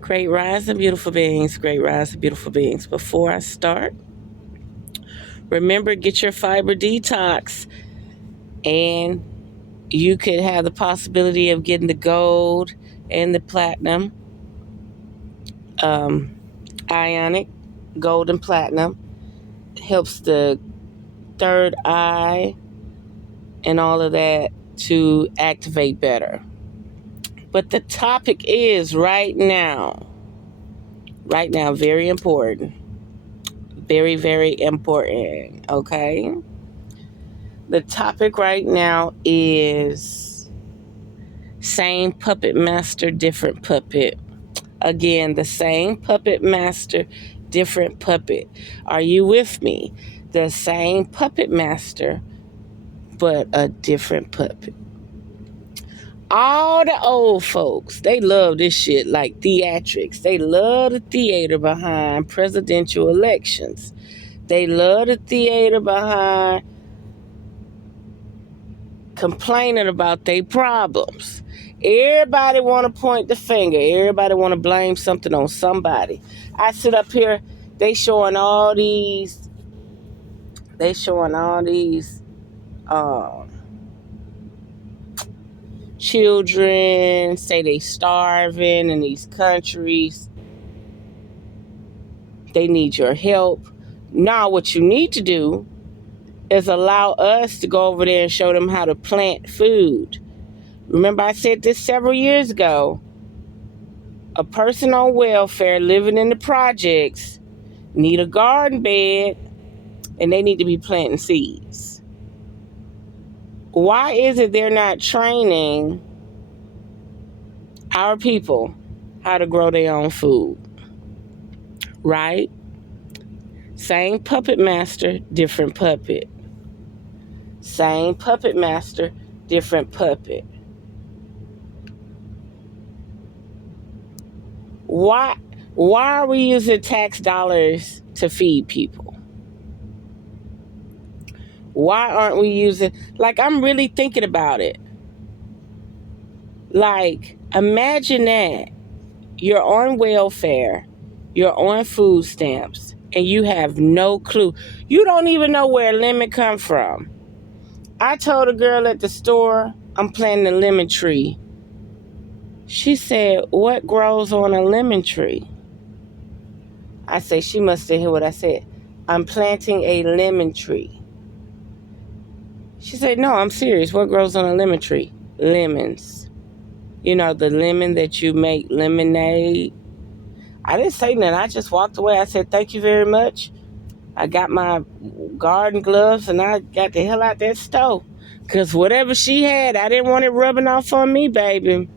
Great rise, beautiful beings. Great rise, beautiful beings. Before I start, remember, get your fiber detox, and you could have the possibility of getting the gold and the platinum, ionic, gold and platinum. Helps the third eye and all of that to activate better. But the topic is right now, very important. Very, very important, okay? The topic right now is same puppet master, different puppet. Again, the same puppet master, different puppet. Are you with me? The same puppet master, but a different puppet. All the old folks, they love this shit like theatrics. They love the theater behind presidential elections. They love the theater behind complaining about their problems. Everybody want to point the finger. Everybody want to blame something on somebody. I sit up here, they showing all these children, say they starving in these countries. They need your help. Now what you need to do is allow us to go over there and show them how to plant food. Remember I said this several years ago. A person on welfare living in the projects need a garden bed, and they need to be planting seeds. Why is it they're not training our people how to grow their own food? Right? Same puppet master, different puppet. Same puppet master, different puppet. Why are we using tax dollars to feed people? Why aren't we using, like, I'm really thinking about it. Like, imagine that you're on welfare, you're on food stamps, and you have no clue. You don't even know where lemon come from. I told a girl at the store, I'm planting a lemon tree. She said, what grows on a lemon tree? I said, she must have heard what I said. I'm planting a lemon tree. She said, no, I'm serious. What grows on a lemon tree? Lemons. You know, the lemon that you make lemonade. I didn't say nothing. I just walked away. I said, thank you very much. I got my garden gloves and I got the hell out that stove. Because whatever she had, I didn't want it rubbing off on me, baby.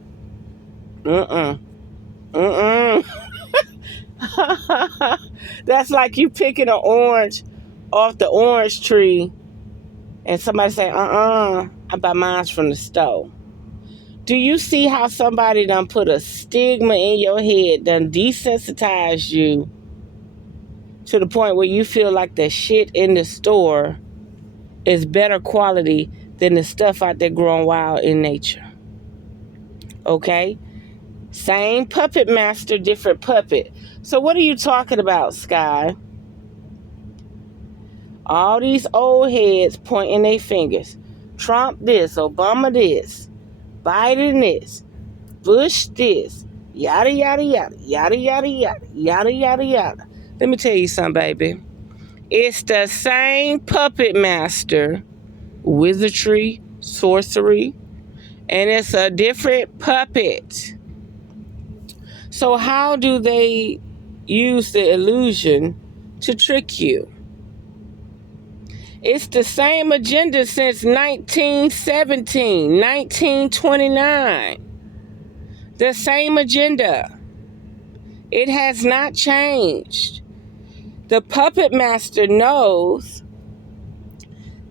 That's like you picking an orange off the orange tree and somebody say, I buy mine from the store. Do you see how somebody done put a stigma in your head, done desensitized you to the point where you feel like the shit in the store is better quality than the stuff out there growing wild in nature? Okay? Same puppet master, different puppet. So what are you talking about, Sky? All these old heads pointing their fingers. Trump this, Obama this, Biden this, Bush this, yada, yada, yada, yada, yada, yada, yada, yada, yada. Let me tell you something, baby. It's the same puppet master, wizardry, sorcery, and it's a different puppet. So how do they use the illusion to trick you? It's the same agenda since 1917, 1929. The same agenda. It has not changed. The puppet master knows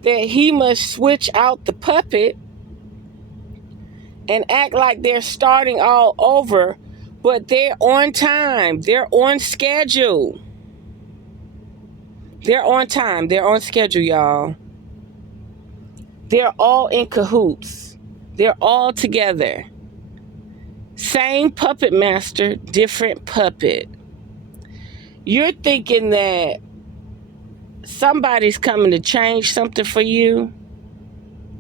that he must switch out the puppet and act like they're starting all over, but they're on time. They're on schedule. They're on time. They're on schedule, y'all. They're all in cahoots. They're all together. Same puppet master, different puppet. You're thinking that somebody's coming to change something for you.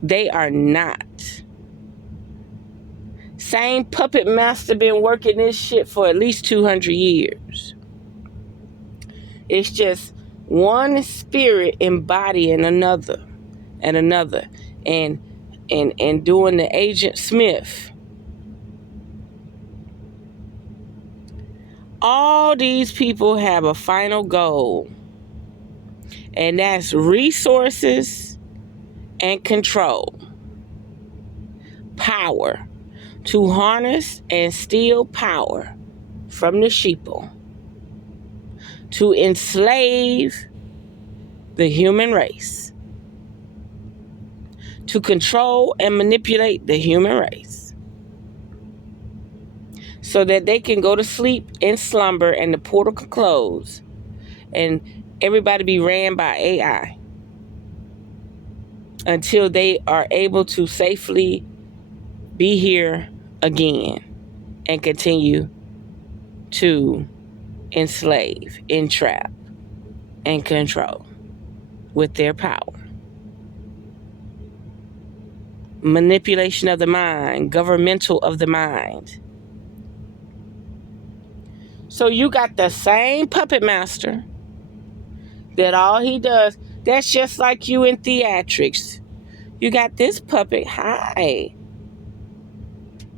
They are not. Same puppet master been working this shit for at least 200 years. It's just one spirit embodying another and another and doing the Agent Smith. All these people have a final goal, and that's resources and control. Power. To harness and steal power from the sheeple. To enslave the human race. To control and manipulate the human race. So that they can go to sleep in slumber and the portal can close and everybody be ran by AI until they are able to safely be here again and continue to enslave, entrap, and control with their power. Manipulation of the mind, governmental of the mind. So you got the same puppet master that all he does, that's just like you in theatrics. You got this puppet, hi.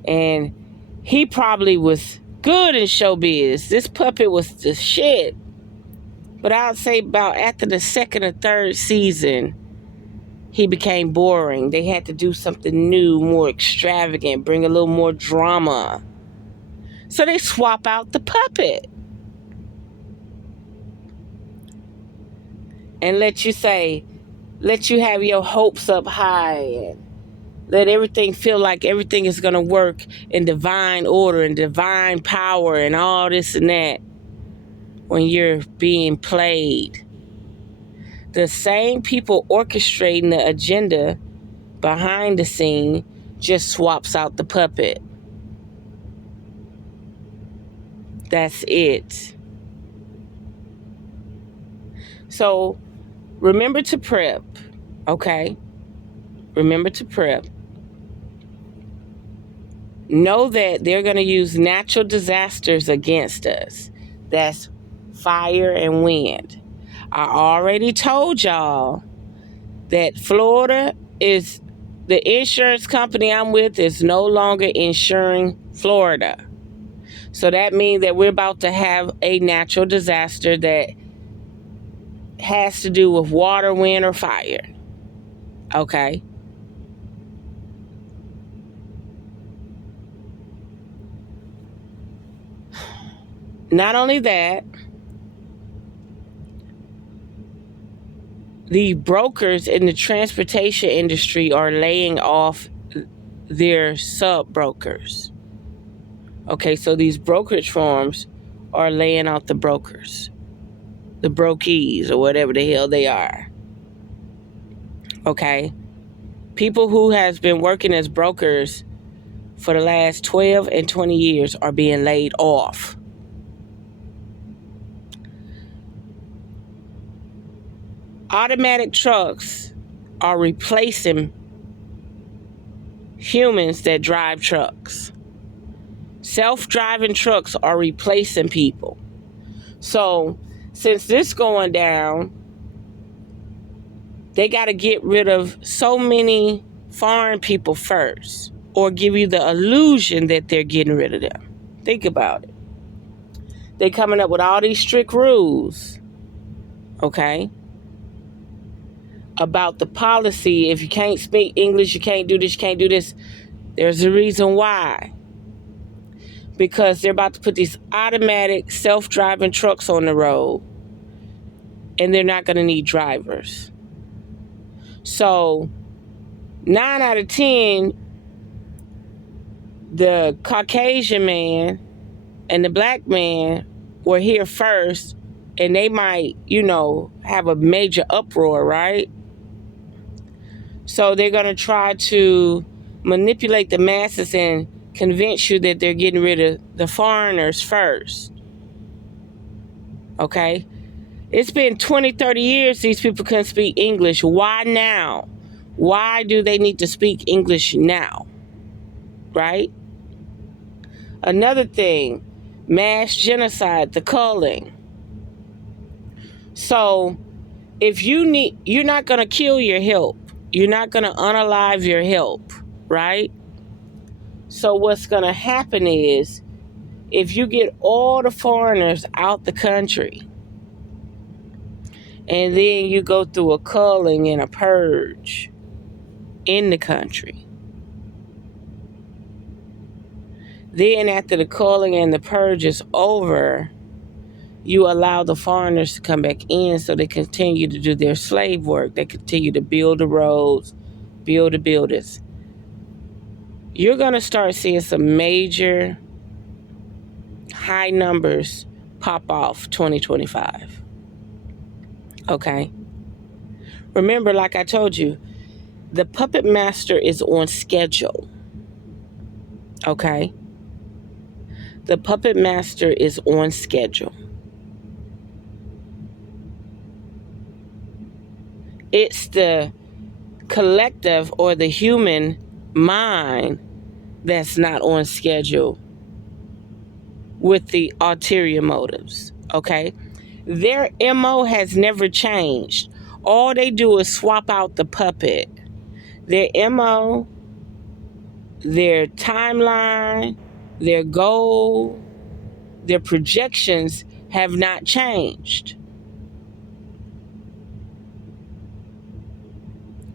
And he probably was good in showbiz. This puppet was the shit. But I'd say about after the second or third season, he became boring. They had to do something new, more extravagant, bring a little more drama. So they swap out the puppet. And let you have your hopes up high and let everything feel like everything is going to work in divine order and divine power and all this and that when you're being played. The same people orchestrating the agenda behind the scene just swaps out the puppet. That's it. So remember to prep, okay? Remember to prep. Know that they're going to use natural disasters against us. That's fire and wind. I already told y'all that Florida is, the insurance company I'm with is no longer insuring Florida. So that means that we're about to have a natural disaster that has to do with water, wind, or fire. Okay? Not only that, the brokers in the transportation industry are laying off their sub-brokers. Okay, so these brokerage firms are laying off the brokers, the brokies, or whatever the hell they are. Okay? People who has been working as brokers for the last 12 and 20 years are being laid off. Automatic trucks are replacing humans that drive trucks. Self-driving trucks are replacing people. So, since this going down, they got to get rid of so many foreign people first, or give you the illusion that they're getting rid of them. Think about it. They're coming up with all these strict rules, okay, about the policy. If you can't speak English, you can't do this, you can't do this. There's a reason why. Because they're about to put these automatic self-driving trucks on the road, and they're not going to need drivers. So 9 out of 10, the Caucasian man and the black man were here first, and they might, have a major uproar, right? So they're going to try to manipulate the masses and convince you that they're getting rid of the foreigners first. Okay? It's been 20, 30 years these people couldn't speak English. Why now? Why do they need to speak English now? Right? Another thing, mass genocide, the culling. So if you're not going to kill your help. You're not going to unalive your help, right? So what's going to happen is, if you get all the foreigners out the country, and then you go through a culling and a purge in the country, then after the culling and the purge is over, you allow the foreigners to come back in so they continue to do their slave work. They continue to build the roads, build the buildings. You're going to start seeing some major high numbers pop off 2025. Okay? Remember, like I told you, the puppet master is on schedule. Okay? The puppet master is on schedule. It's the collective or the human mind that's not on schedule with the ulterior motives, okay? Their MO has never changed. All they do is swap out the puppet. Their MO, their timeline, their goal, their projections have not changed.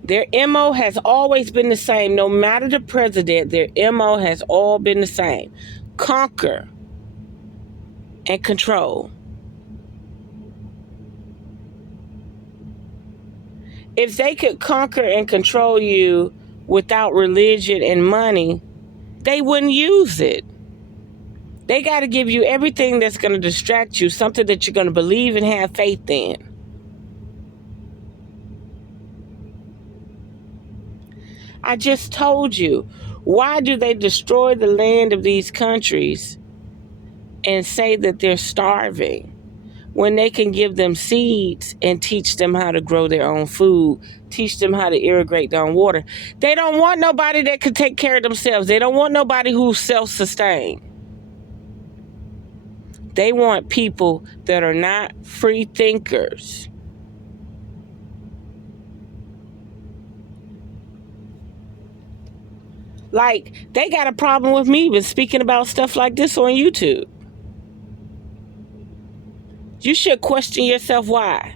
Their MO has always been the same. No matter the president, their MO has all been the same. Conquer and control. If they could conquer and control you without religion and money, they wouldn't use it. They got to give you everything that's going to distract you, something that you're going to believe and have faith in. I just told you, why do they destroy the land of these countries and say that they're starving when they can give them seeds and teach them how to grow their own food, teach them how to irrigate their own water? They don't want nobody that can take care of themselves. They don't want nobody who's self-sustained. They want people that are not free thinkers. Like, they got a problem with me even speaking about stuff like this on YouTube. You should question yourself why.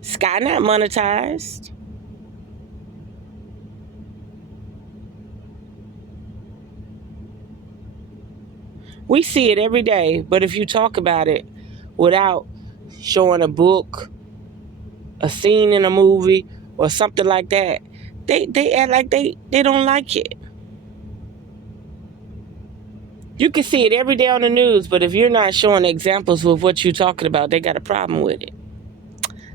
Sky not monetized. We see it every day, but if you talk about it without showing a book, a scene in a movie, or something like that, they act like they don't like it. You can see it every day on the news, but if you're not showing examples of what you're talking about, they got a problem with it.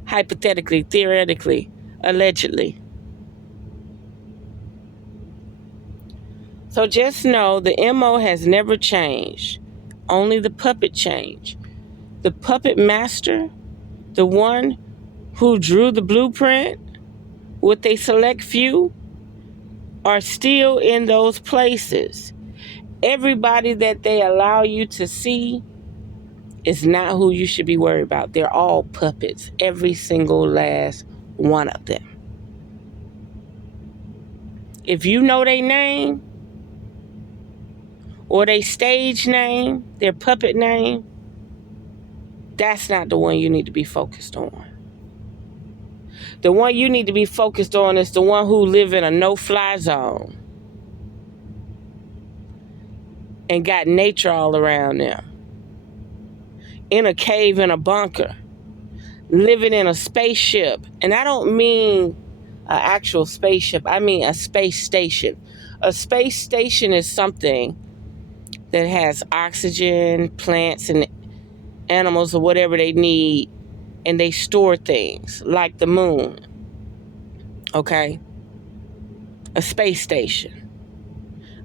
Hypothetically, theoretically, allegedly. So just know the MO has never changed. Only the puppet changed. The puppet master, the one who drew the blueprint with a select few, are still in those places. Everybody that they allow you to see is not who you should be worried about. They're all puppets. Every single last one of them. If you know their name, or their stage name, their puppet name, that's not the one you need to be focused on. The one you need to be focused on is the one who live in a no-fly zone and got nature all around them. In a cave, in a bunker, living in a spaceship. And I don't mean an actual spaceship. I mean a space station. A space station is something that has oxygen, plants, and animals or whatever they need, and they store things like the moon. Okay? A space station.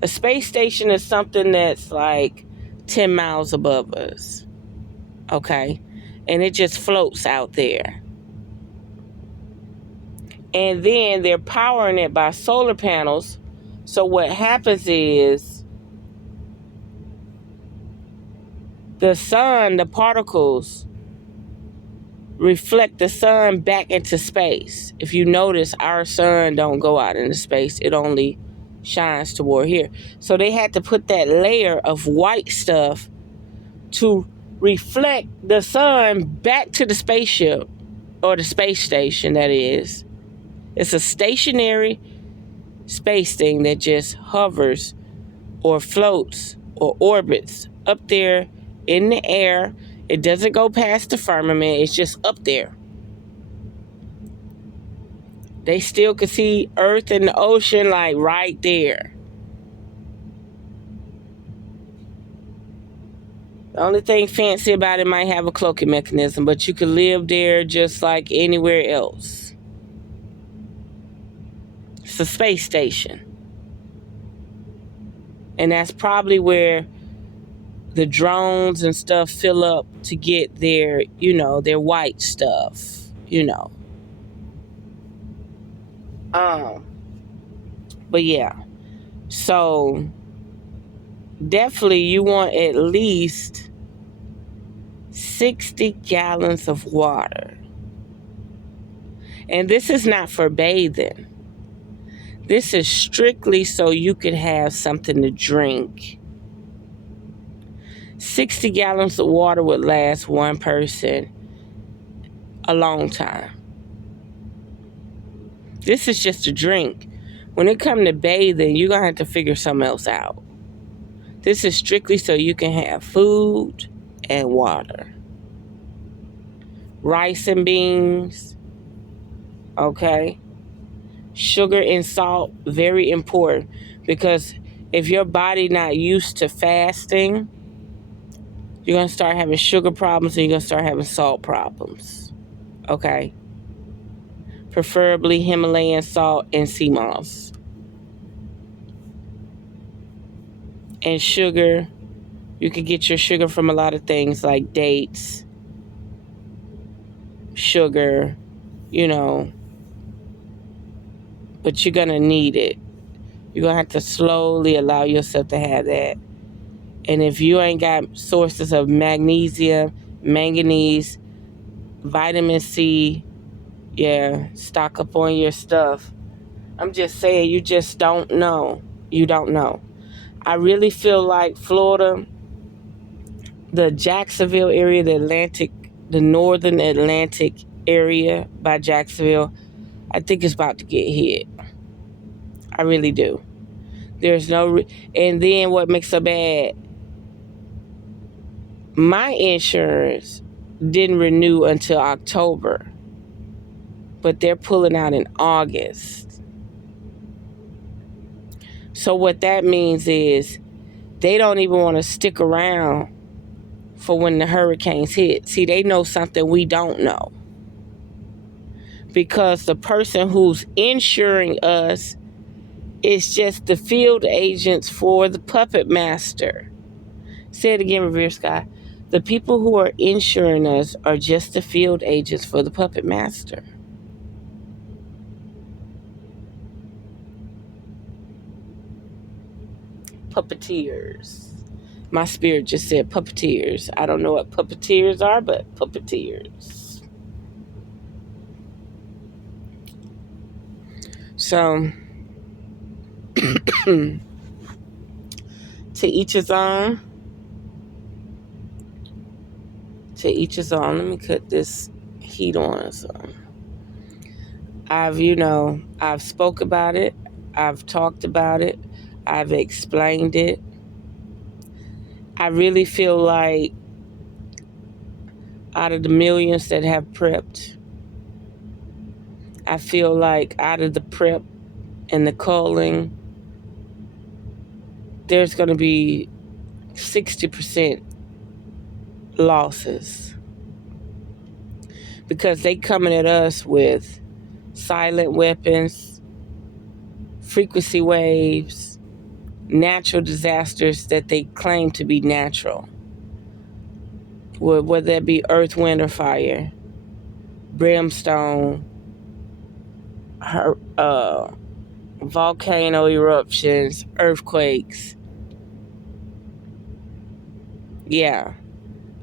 A space station is something that's like 10 miles above us. Okay? And it just floats out there. And then they're powering it by solar panels. So what happens is the sun, the particles, reflect the sun back into space. If you notice, our sun don't go out into space. It only shines toward here. So they had to put that layer of white stuff to reflect the sun back to the spaceship, or the space station, that is. It's a stationary space thing that just hovers or floats or orbits up there in the air. It doesn't go past the firmament. It's just up there. They still can see Earth and the ocean like right there. The only thing fancy about it might have a cloaking mechanism, but you could live there just like anywhere else. It's a space station. And that's probably where the drones and stuff fill up to get their, their white stuff, But yeah. So definitely you want at least 60 gallons of water. And this is not for bathing. This is strictly so you could have something to drink. 60 gallons of water would last one person a long time. This is just a drink. When it comes to bathing, you're going to have to figure something else out. This is strictly so you can have food and water. Rice and beans. Okay? Sugar and salt, very important, because if your body not used to fasting, you're going to start having sugar problems and you're going to start having salt problems. Okay? Preferably Himalayan salt and sea moss. And sugar, you can get your sugar from a lot of things like dates, sugar, but you're going to need it. You're going to have to slowly allow yourself to have that. And if you ain't got sources of magnesium, manganese, vitamin C, stock up on your stuff. I'm just saying, you just don't know. You don't know. I really feel like Florida, the Jacksonville area, the northern Atlantic area by Jacksonville, I think it's about to get hit. I really do. There's and then what makes it bad, my insurance didn't renew until October, but they're pulling out in August. So what that means is they don't even want to stick around for when the hurricanes hit. See, they know something we don't know. Because the person who's insuring us is just the field agents for the puppet master. Say it again, revereskye. The people who are insuring us are just the field agents for the puppet master. Puppeteers. My spirit just said puppeteers. I don't know what puppeteers are, but puppeteers. So, to each his own. To each his own. Let me cut this heat on. So, I've spoke about it. I've talked about it. I've explained it. I really feel like out of the millions that have prepped, I feel like out of the prep and the culling, there's going to be 60% losses. Because they coming at us with silent weapons, frequency waves, natural disasters that they claim to be natural, whether that be earth, wind, or fire, brimstone, volcano eruptions, earthquakes. Yeah,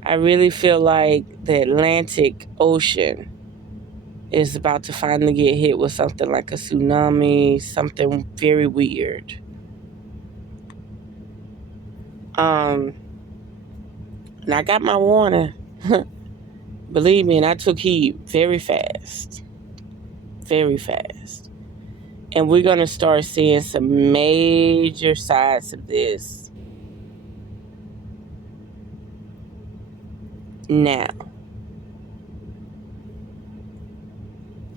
I really feel like the Atlantic Ocean is about to finally get hit with something like a tsunami, something very weird. And I got my warning. Believe me, and I took heed very fast. Very fast. And we're going to start seeing some major sides of this now,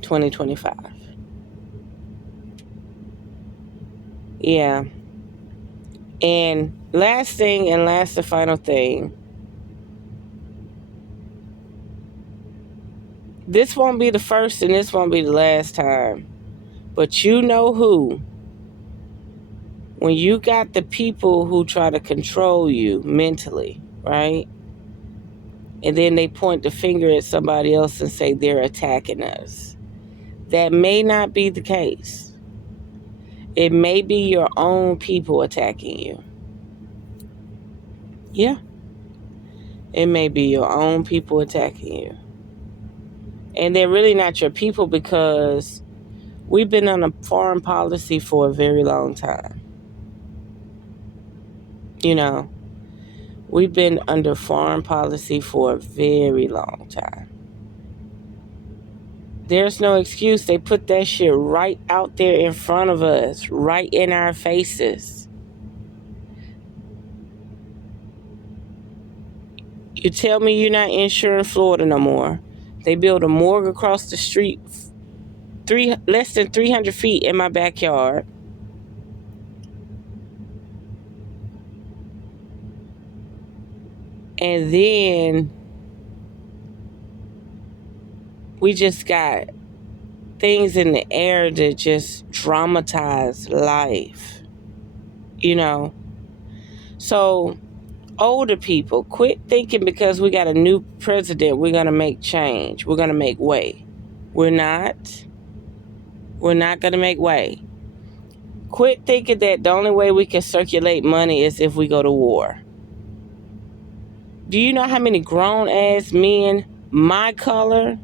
2025. Yeah. And last thing, and last the final thing, this won't be the first and this won't be the last time. But you know who? When you got the people who try to control you mentally, right? And then they point the finger at somebody else and say they're attacking us. That may not be the case. It may be your own people attacking you. Yeah. It may be your own people attacking you. And they're really not your people because we've been on a foreign policy for a very long time. You know, we've been under foreign policy for a very long time. There's no excuse. They put that shit right out there in front of us, right in our faces. You tell me you're not insuring Florida no more. They built a morgue across the street, less than 300 feet in my backyard. And then we just got things in the air that just dramatize life. You know? So, older people, quit thinking because we got a new president, we're going to make change. We're going to make way. We're not. We're not going to make way. Quit thinking that the only way we can circulate money is if we go to war. Do you know how many grown-ass men, my color,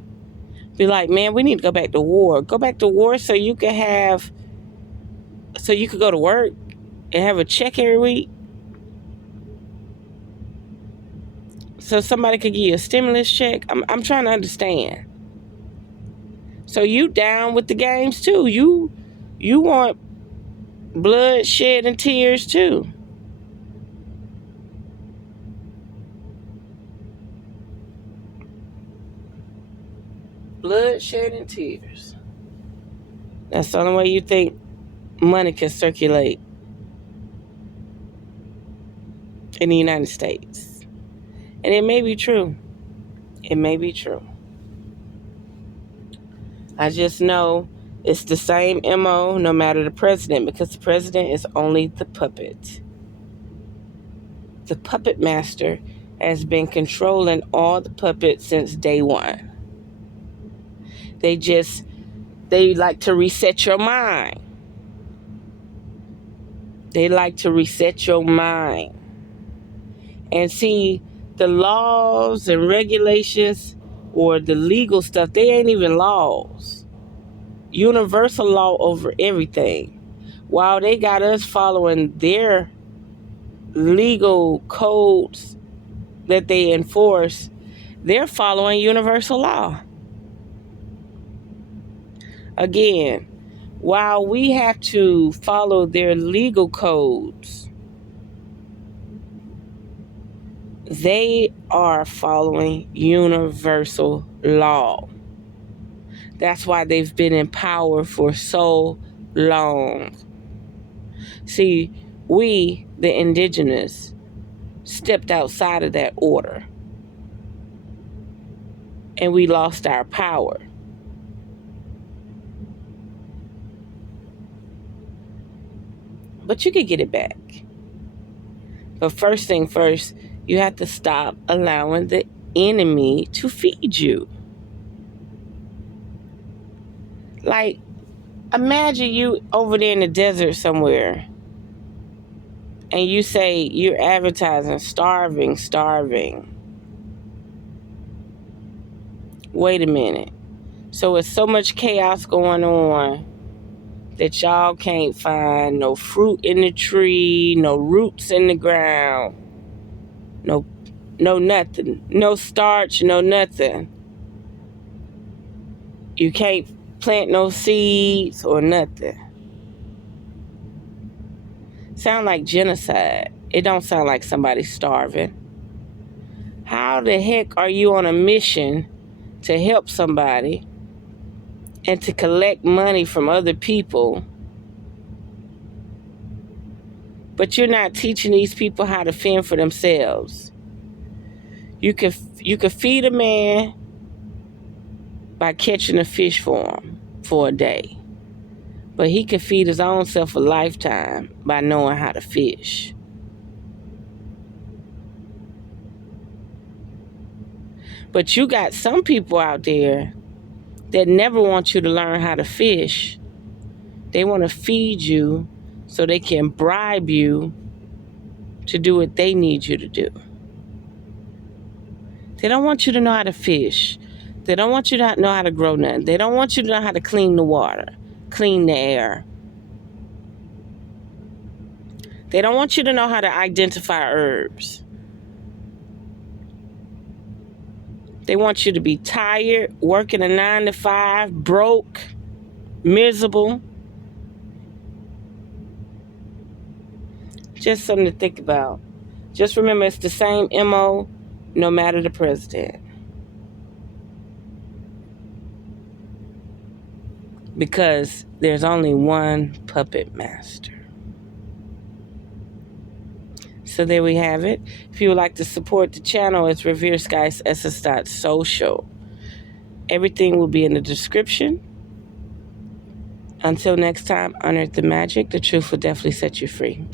be like, man, we need to go back to war. Go back to war so you could go to work and have a check every week? So somebody could give you a stimulus check? I'm trying to understand. So you down with the games too. You want blood, shed, and tears too. Blood, shed, and tears. That's the only way you think money can circulate in the United States. And it may be true. It may be true. I just know it's the same MO no matter the president, because the president is only the puppet. The puppet master has been controlling all the puppets since day one. They like to reset your mind. They like to reset your mind. And see, the laws and regulations or the legal stuff, they ain't even laws. Universal law over everything. While they got us following their legal codes that they enforce, they're following universal law. Again, while we have to follow their legal codes, they are following universal law. That's why they've been in power for so long. See, we, the indigenous, stepped outside of that order. And we lost our power. But you could get it back. But first thing first, you have to stop allowing the enemy to feed you. Like, imagine you over there in the desert somewhere, and you say you're advertising starving. Wait a minute. So it's so much chaos going on that y'all can't find no fruit in the tree, no roots in the ground, no nothing, no starch, no nothing. You can't plant no seeds or nothing. Sound like genocide. It don't sound like somebody starving. How the heck are you on a mission to help somebody and to collect money from other people, but you're not teaching these people how to fend for themselves? You could feed a man by catching a fish for him for a day, but he could feed his own self a lifetime by knowing how to fish. But you got some people out there that never want you to learn how to fish. They want to feed you so they can bribe you to do what they need you to do. They don't want you to know how to fish. They don't want you to know how to grow nothing. They don't want you to know how to clean the water, clean the air. They don't want you to know how to identify herbs. They want you to be tired, working a 9 to 5, broke, miserable. Just something to think about. Just remember, it's the same MO no matter the president. Because there's only one puppet master. So there we have it. If you would like to support the channel, it's revereskye.social. Everything will be in the description. Until next time, unearth the magic. The truth will definitely set you free.